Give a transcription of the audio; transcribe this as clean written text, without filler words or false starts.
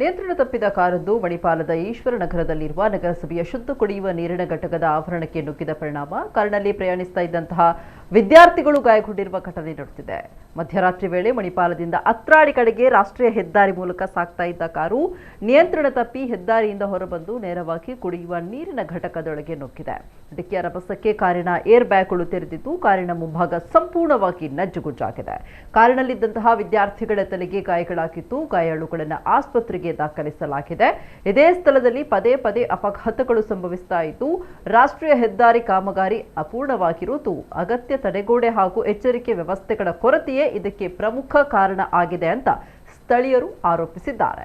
ನಿಯಂತ್ರಣ ತಪ್ಪಿದ ಕಾರೊಂದು ಮಣಿಪಾಲದ ಈಶ್ವರನಗರದಲ್ಲಿರುವ ನಗರಸಭೆಯ ಶುದ್ಧ ಕುಡಿಯುವ ನೀರಿನ ಘಟಕದ ಆವರಣಕ್ಕೆ ನುಗ್ಗಿದ ಪರಿಣಾಮ ಕಾರಿನಲ್ಲಿ ಪ್ರಯಾಣಿಸ್ತಾ ಇದ್ದಂತಹ ವಿದ್ಯಾರ್ಥಿಗಳು ಗಾಯಗೊಂಡಿರುವ ಘಟನೆ ನಡೆದಿದೆ. ಮಧ್ಯರಾತ್ರಿ ವೇಳೆ ಮಣಿಪಾಲದಿಂದ ಅತ್ರಾಡಿ ಕಡೆಗೆ ರಾಷ್ಟ್ರೀಯ ಹೆದ್ದಾರಿ ಮೂಲಕ ಸಾಗ್ತಾ ಇದ್ದ ಕಾರು ನಿಯಂತ್ರಣ ತಪ್ಪಿ ಹೆದ್ದಾರಿಯಿಂದ ಹೊರಬಂದು ನೇರವಾಗಿ ಕುಡಿಯುವ ನೀರಿನ ಘಟಕದೊಳಗೆ ನುಗ್ಗಿದೆ. ಡಿಕ್ಕಿಯ ರಭಸಕ್ಕೆ ಕಾರಿನ ಏರ್ ಬ್ಯಾಗ್ಗಳು ತೆರೆದಿದ್ದು ಕಾರಿನ ಮುಂಭಾಗ ಸಂಪೂರ್ಣವಾಗಿ ನಜ್ಜುಗುಜ್ಜಾಗಿದೆ. ಕಾರಿನಲ್ಲಿದ್ದಂತಹ ವಿದ್ಯಾರ್ಥಿಗಳ ತಲೆಗೆ ಗಾಯಗಳಾಗಿದ್ದು ಗಾಯಾಳುಗಳನ್ನು ಆಸ್ಪತ್ರೆಗೆ ದಾಖಲಿಸಲಾಗಿದೆ. ಇದೇ ಸ್ಥಳದಲ್ಲಿ ಪದೇ ಪದೇ ಅಪಘಾತಗಳು ಸಂಭವಿಸ್ತಾ ಇದ್ದು ರಾಷ್ಟ್ರೀಯ ಹೆದ್ದಾರಿ ಕಾಮಗಾರಿ ಅಪೂರ್ಣವಾಗಿರುವುದು ಅಗತ್ಯ ತಡೆಗೋಡೆ ಹಾಗೂ ಎಚ್ಚರಿಕೆ ವ್ಯವಸ್ಥೆಗಳ ಕೊರತೆಯೇ ಇದಕ್ಕೆ ಪ್ರಮುಖ ಕಾರಣ ಆಗಿದೆ ಅಂತ ಸ್ಥಳೀಯರು ಆರೋಪಿಸಿದ್ದಾರೆ.